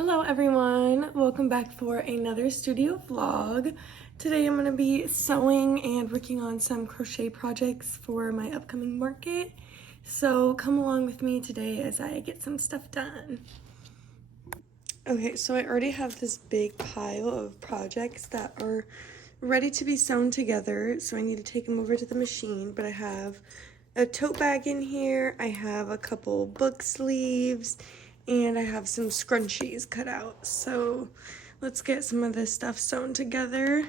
Hello everyone, welcome back for another studio vlog. Today I'm going to be sewing and working on some crochet projects for my upcoming market. So come along with me today as I get some stuff done. Okay, so I already have this big pile of projects that are ready to be sewn together, so I need to take them over to the machine. But I have a tote bag in here, I have a couple book sleeves, and I have some scrunchies cut out. So let's get some of this stuff sewn together.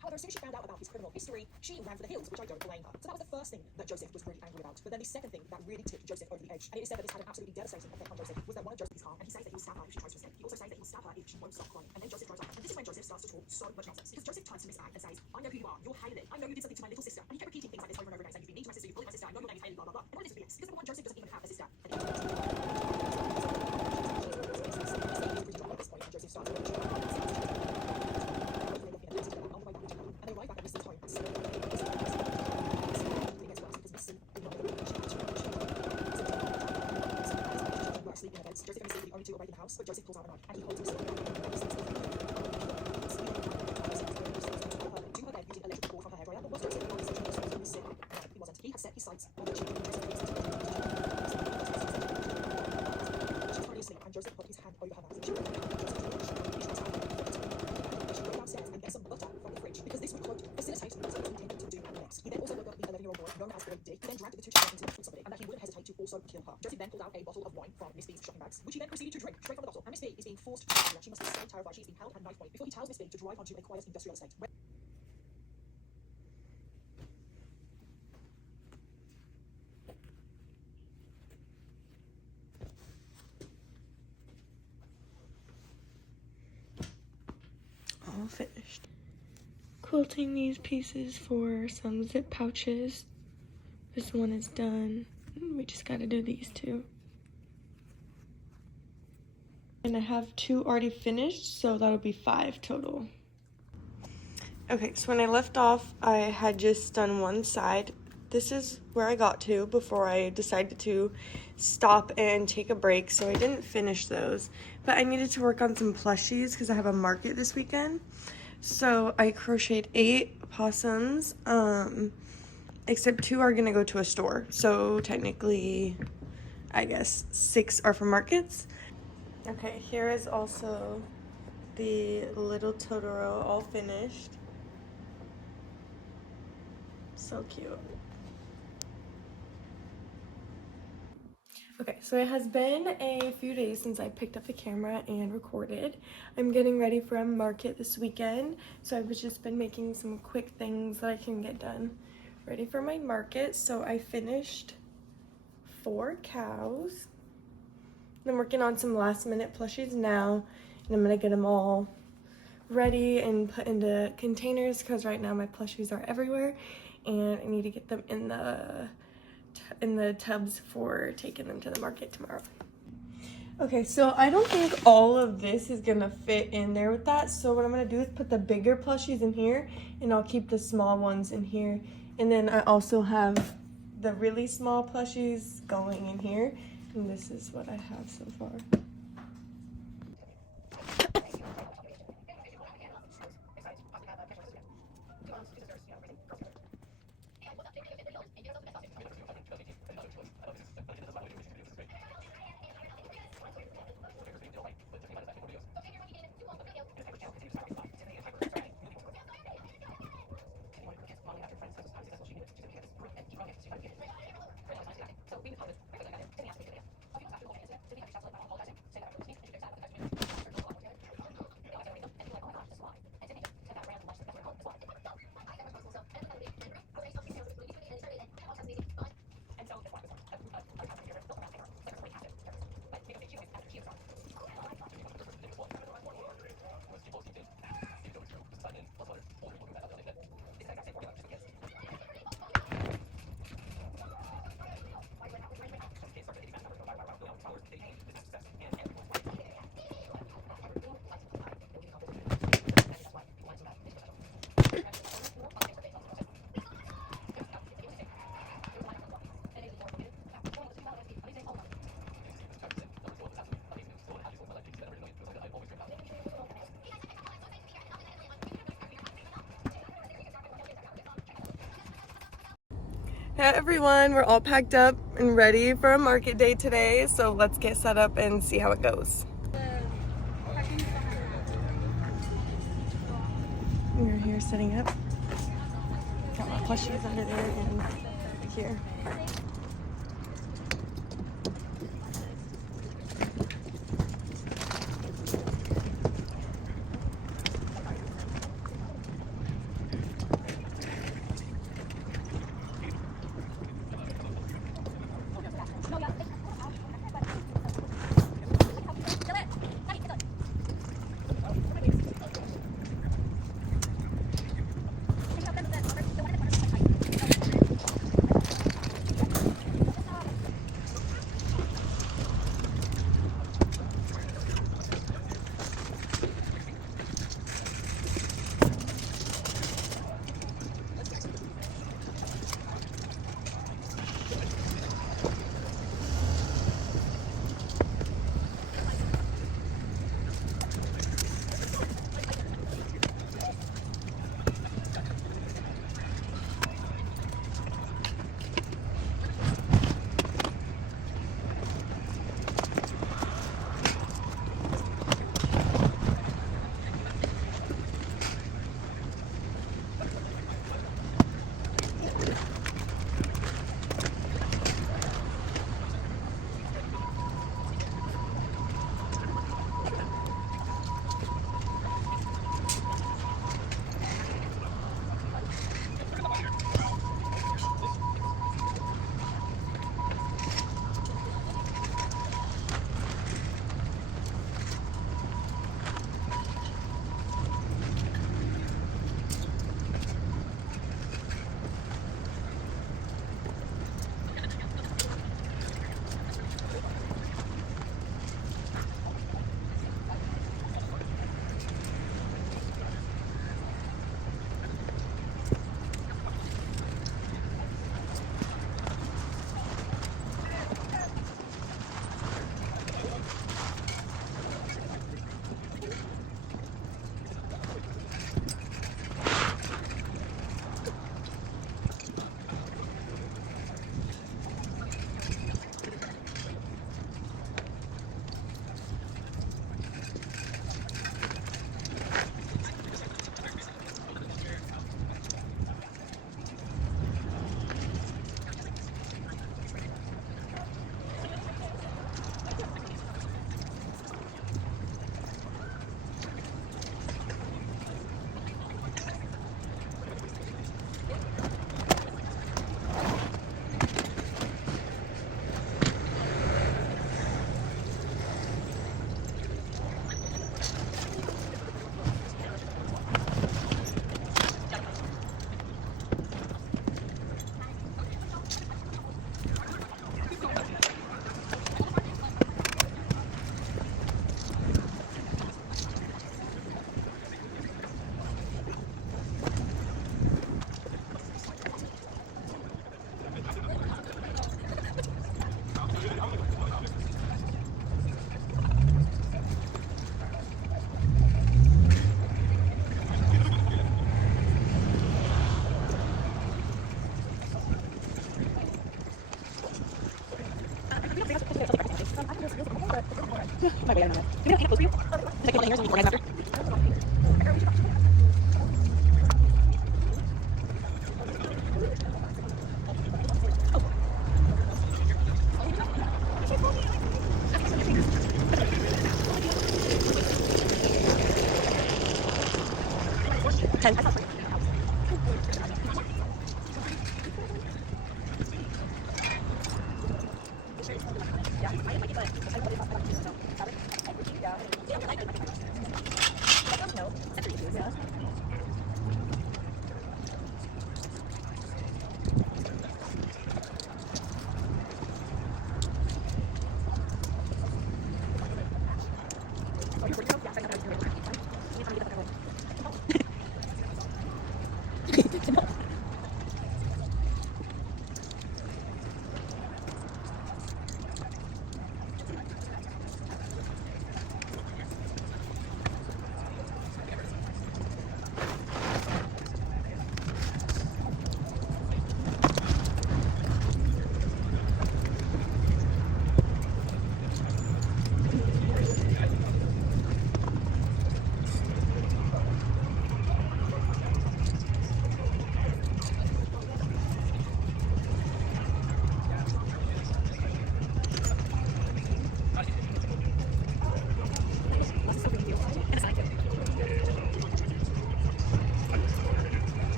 However, as soon as she found out about his criminal history, she ran for the hills, which I don't blame her. So that was the first thing that Joseph was really angry about. But then the second thing that really tipped Joseph over the edge, and it is said that this had an absolutely devastating effect on Joseph, was that one of Joseph's harm, and he says that he will stab her if she tries to escape. He also says that he will stab her if she won't stop crying. And then Joseph drives off. And this is when Joseph starts to talk so much nonsense. Because Joseph turns to Miss Ag and says, I know who you are, you're Haley. I know you did something to my little sister. And he kept repeating things like this over and over again, saying, you've been mean to my sister, you've bullied my sister, I know your name is Haley, blah, blah, blah. And what is this BS? Because number one, Joseph doesn't even have a sister. Joseph starts to Joseph and Missy are the only two awake in the house, but Joseph pulls out a knife and he holds Missy to her bed using electric cord from her hairdryer. But was Joseph not such a person? He wasn't. He had set his sights on the children. She was currently asleep and Joseph put his hand over her mouth. She went downstairs and get some butter from the fridge because this would, quote, facilitate what he intended to do next. He then also woke up the 11-year-old boy known as Boy Dick. He then dragged the two children into the fruit somebody and that he wouldn't hesitate to also kill her. Joseph then pulled out a bottle of wine from Miss B's shopping bags, which he then proceeded to drink straight from the bottle. And Miss B is being forced to that she must be so terrified she's been held at knife point before he tells Miss B to drive onto a quiet industrial estate. All finished. Quilting these pieces for some zip pouches. This one is done. We just gotta do these two. And I have two already finished, so that'll be 5 total. Okay, so when I left off, I had just done one side. This is where I got to before I decided to stop and take a break, so I didn't finish those. But I needed to work on some plushies because I have a market this weekend. So I crocheted 8 possums, except 2 are gonna go to a store. So technically, I guess 6 are for markets. Okay, here is also the little Totoro all finished. So cute. Okay, so it has been a few days since I picked up the camera and recorded. I'm getting ready for a market this weekend, so I've just been making some quick things that I can get done ready for my market. So I finished 4 cows. I'm working on some last minute plushies now, and I'm gonna get them all ready and put into containers because right now my plushies are everywhere and I need to get them in the tubs for taking them to the market tomorrow. Okay, so I don't think all of this is gonna fit in there with that, so what I'm gonna do is put the bigger plushies in here and I'll keep the small ones in here, and then I also have the really small plushies going in here, and this is what I have so far. Hi everyone, we're all packed up and ready for a market day today, so let's get set up and see how it goes. We're here setting up. Got my plushies under there and here.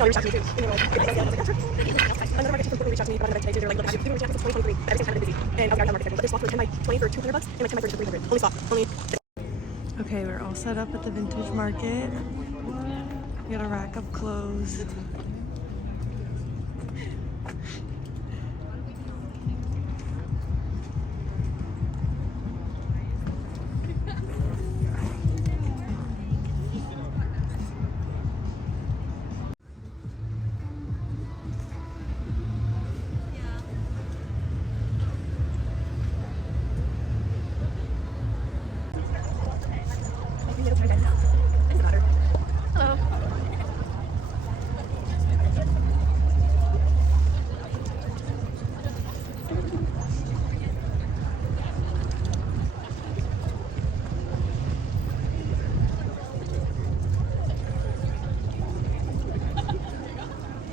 No, reached out to me too. And they were like, another market people reached out to me about another today too. They're like, look, we've been reaching out since 2023. Everything's kind of been busy. And I'll be out market schedule. But there's spots for 10 by 20 for $200 and like 10 by 30 for $300. Only spot. Only. Okay, we're all set up at the vintage market. We got a rack of clothes. Hello.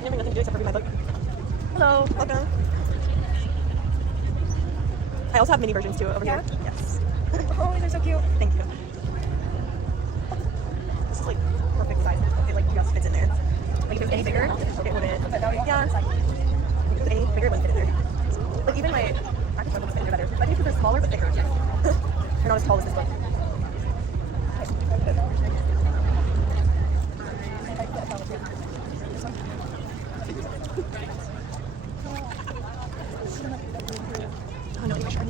Nothing to do except for read my book. Hello, welcome. I also have mini versions too over here. Yes. Oh, these are so cute. Thank you. This is like perfect size. It like just fits in there. Like if it was any bigger, it wouldn't. Yeah. If it was any bigger, it wouldn't fit in there. Like even my practice one would fit in there better. I think if they're smaller but thicker. They're not as tall as this one. Oh no, you're sure.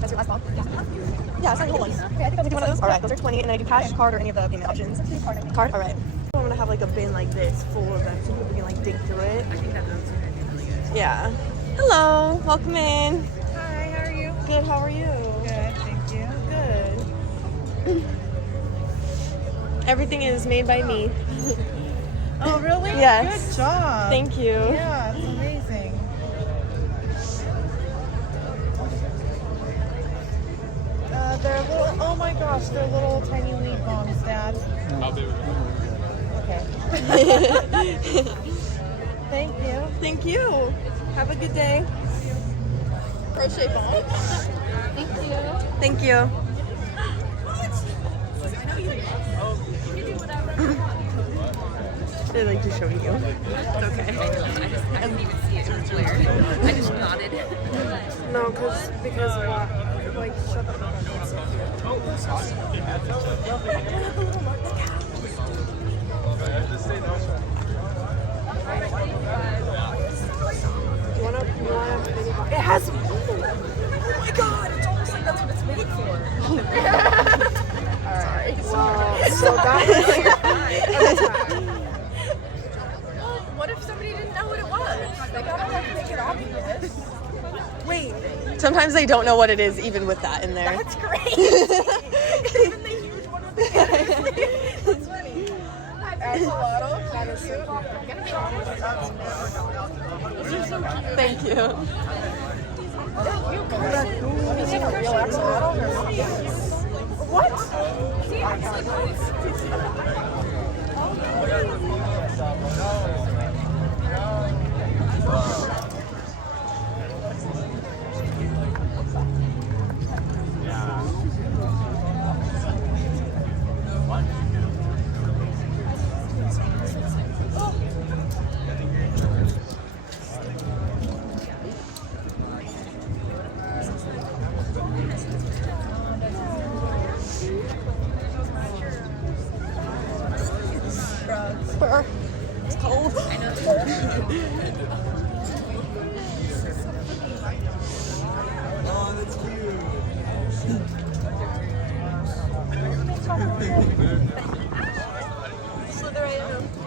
That's your last ball? Yeah, it's not the whole one. Okay, I think I'll do one of those. Alright, those are 20, and then I do cash, card, or any of the payment options. Card? Alright. I'm gonna have like a bin like this full of them so people can like dig through it. I think that those are gonna be really good. Yeah. Hello, welcome in. Hi, how are you? Good, how are you? Good, thank you. Good. Everything is made by me. Oh, really? Yes. Good job. Thank you. Yeah, it's amazing. They're little, oh my gosh, they're little tiny lead bombs, Dad. How big was Okay. Thank you. Thank you. Have a good day. Crochet bomb. Thank you. Thank you. They like to show you. It's okay. I didn't even see it. It was weird. I just nodded. No, because what? Like, shut the fuck up. You wanna it has. Oh my god! It's almost like that's what it's made for. Alright. Wow. So that was. What if somebody didn't know what it was? They gotta like make it obvious. Wait. Sometimes they don't know what it is, even with that in there. That's great. Even the huge one with the That's funny. Axolotl, kind of cute. Those are so cute. Thank you. Is it a real axolotl or not? What? See, actually, It's cold. I know. Oh, that's cute.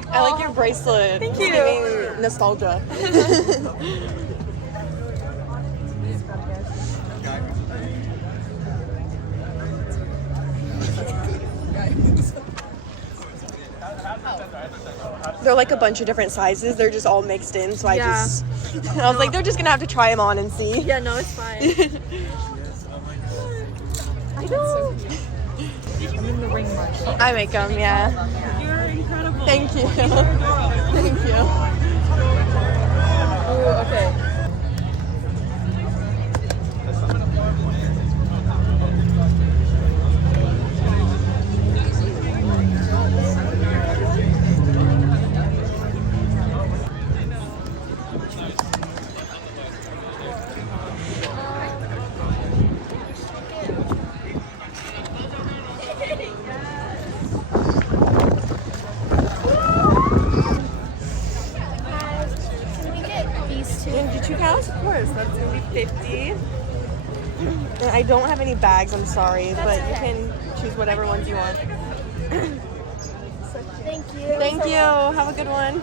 I like your bracelet. Thank you. It's giving nostalgia. They're like a bunch of different sizes. They're just all mixed in. So I was like, they're just gonna have to try them on and see. Yeah, no, it's fine. I know. I'm in the ring market. I make them, yeah. You're incredible. Thank you. Thank you. Ooh, okay. And 2 cows? Of course. That's gonna be 50. And I don't have any bags, I'm sorry, but you can choose whatever ones you want. Thank you. Thank you. Have a good one.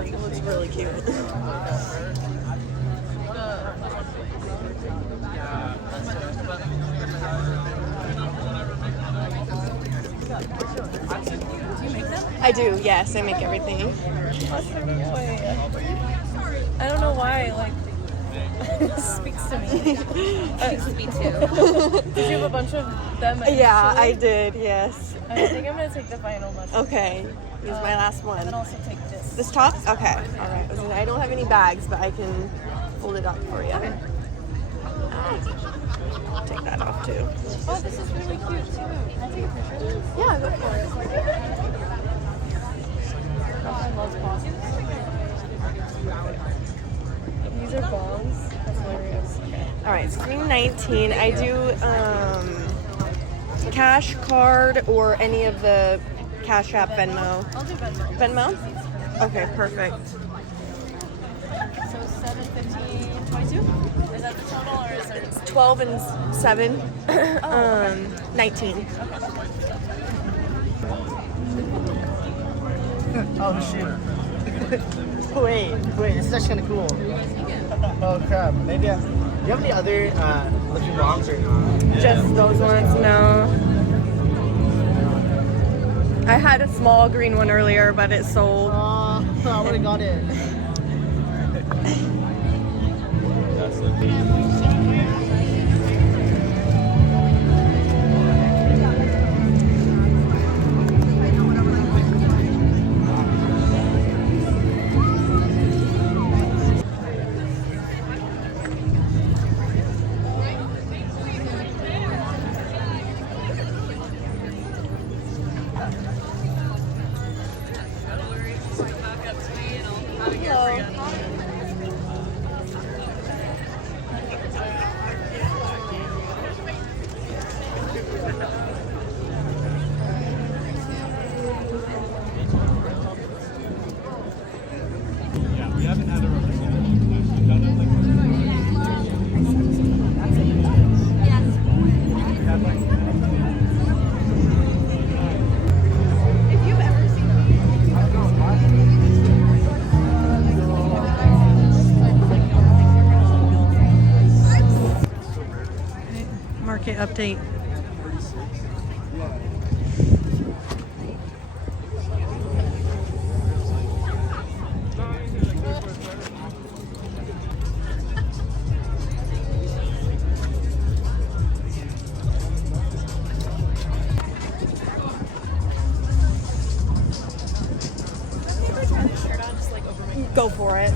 It looks really cute. I do, yes, I make everything. I don't know why, like, it speaks to me. Me too. Did you have a bunch of them? Yeah, I initially? did, yes. I think I'm gonna take the final one. Okay, here's my last And one. then also take this. This top? Okay, alright. I don't have any bags, but I can fold it up for you. Take that off too. Oh, this is really cute too. Can I take a picture of this? Yeah, go for it. I love pauses. These are bongs. That's hilarious. Okay. Alright, screen 19. I do Cash Card or any of the Cash App, Venmo. I'll do Venmo. Venmo? Okay, perfect. So 7, 15, 22? Is that the total or is there? 12 and 7. 19. Oh shoot. Wait. Wait, this is actually kind of cool. Oh crap. Maybe do you have any other looking bongs or not? Just those ones, no. I had a small green one earlier, but it sold. I would have got it. Market update. Go for it.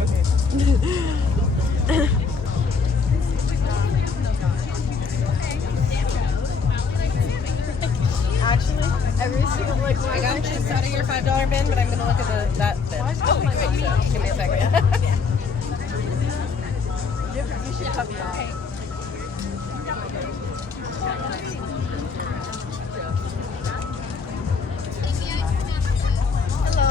Actually, every single like I got it just out of your $5 bin, but I'm gonna look at that bin. Oh, wait, give me a second. You should have that. Hello.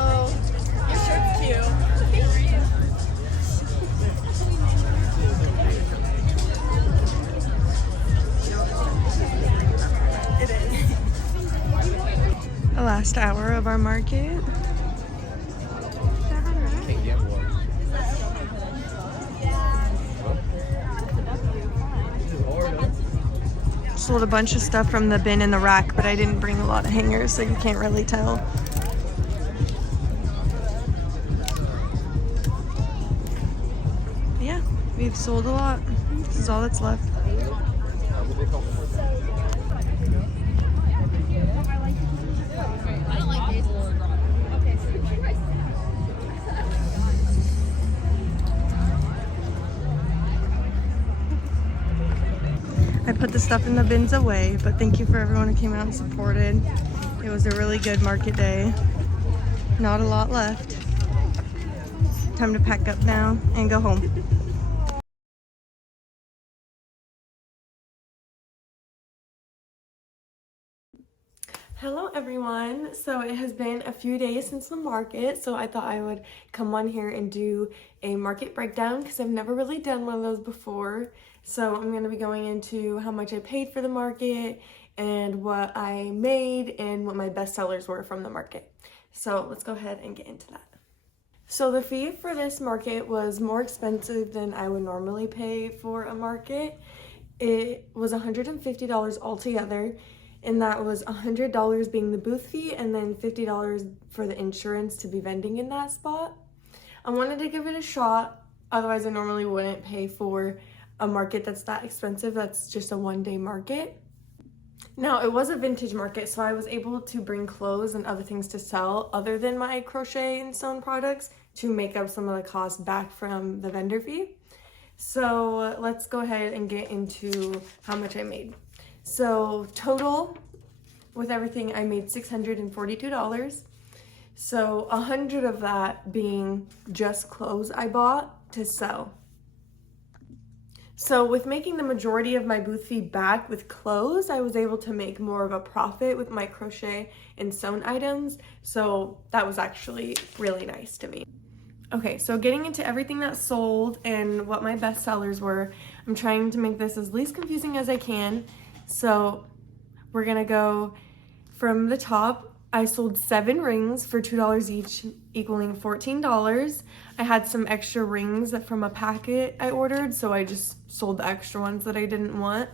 last hour of our market. Can't get one. Sold a bunch of stuff from the bin in the rack, but I didn't bring a lot of hangers, so you can't really tell. Yeah, we've sold a lot. This is all that's left. I put the stuff in the bins away, but thank you for everyone who came out and supported. It was a really good market day. Not a lot left. Time to pack up now and go home. Hello everyone. So it has been a few days since the market, so I thought I would come on here and do a market breakdown because I've never really done one of those before. So I'm going to be going into how much I paid for the market and what I made and what my best sellers were from the market. So let's go ahead and get into that. So the fee for this market was more expensive than I would normally pay for a market. It was $150 altogether, and that was $100 being the booth fee and then $50 for the insurance to be vending in that spot. I wanted to give it a shot, otherwise I normally wouldn't pay for a market that's that expensive. That's just a one-day market. Now, it was a vintage market, so I was able to bring clothes and other things to sell other than my crochet and sewn products to make up some of the costs back from the vendor fee. So let's go ahead and get into how much I made. So total with everything, I made $642. So 100 of that being just clothes I bought to sell. So with making the majority of my booth fee back with clothes, I was able to make more of a profit with my crochet and sewn items. So that was actually really nice to me. Okay, so getting into everything that sold and what my best sellers were, I'm trying to make this as least confusing as I can. So we're gonna go from the top. I sold 7 rings for $2 each, equaling $14. I had some extra rings from a packet I ordered, so I just sold the extra ones that I didn't want.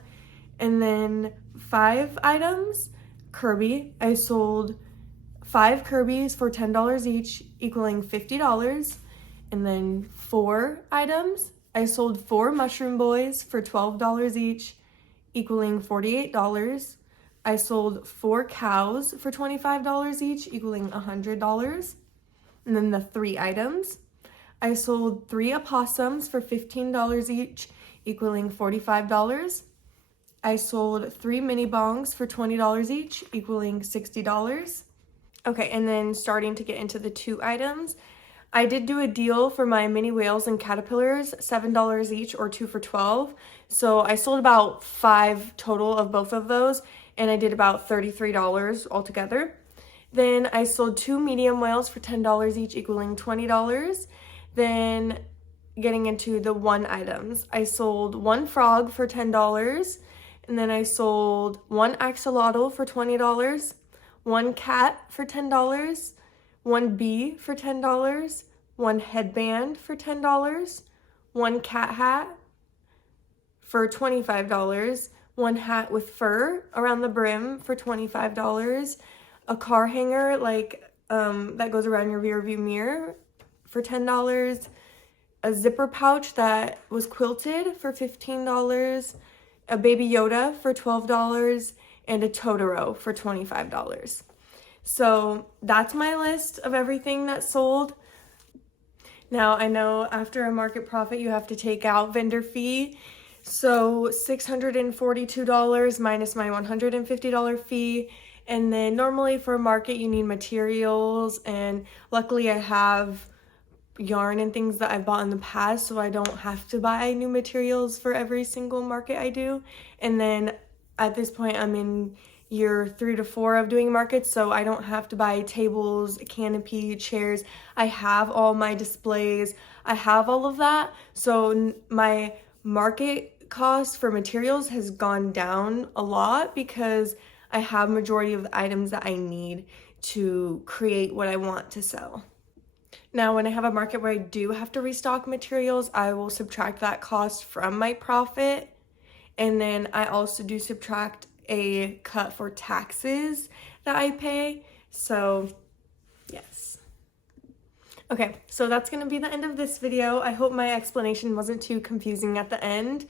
And then 5 items, Kirby. I sold 5 Kirby's for $10 each, equaling $50. And then 4 items, I sold 4 Mushroom Boys for $12 each, equaling $48. I sold 4 cows for $25 each, equaling $100. And then the 3 items, I sold 3 opossums for $15 each, equaling $45. I sold 3 mini bongs for $20 each, equaling $60. Okay, and then starting to get into the 2 items, I did do a deal for my mini whales and caterpillars, $7 each or 2 for $12. So I sold about 5 total of both of those, and I did about $33 altogether. Then I sold 2 medium whales for $10 each, equaling $20. Then getting into the 1 items, I sold 1 frog for $10, and then I sold 1 axolotl for $20, 1 cat for $10, 1 bee for $10, 1 headband for $10, 1 cat hat for $25, 1 hat with fur around the brim for $25, a car hanger that goes around your rear view mirror for $10, a zipper pouch that was quilted for $15, a Baby Yoda for $12, and a Totoro for $25. So that's my list of everything that sold. Now I know after a market profit you have to take out vendor fee. So $642 minus my $150 fee. And then normally for a market you need materials, and luckily I have yarn and things that I've bought in the past, so I don't have to buy new materials for every single market I do. And then at this point I'm in year 3 to 4 of doing markets, so I don't have to buy tables, canopy, chairs. I have all my displays, I have all of that. So my market cost for materials has gone down a lot because I have majority of the items that I need. to create what I want to sell. Now, when I have a market where I do have to restock materials, I will subtract that cost from my profit. And then I also do subtract a cut for taxes that I pay. So, yes. Okay, so that's going to be the end of this video. I hope my explanation wasn't too confusing at the end.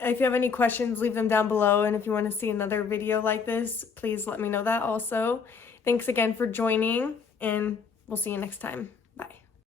If you have any questions, leave them down below. And if you want to see another video like this, please let me know that also. Thanks again for joining, and we'll see you next time.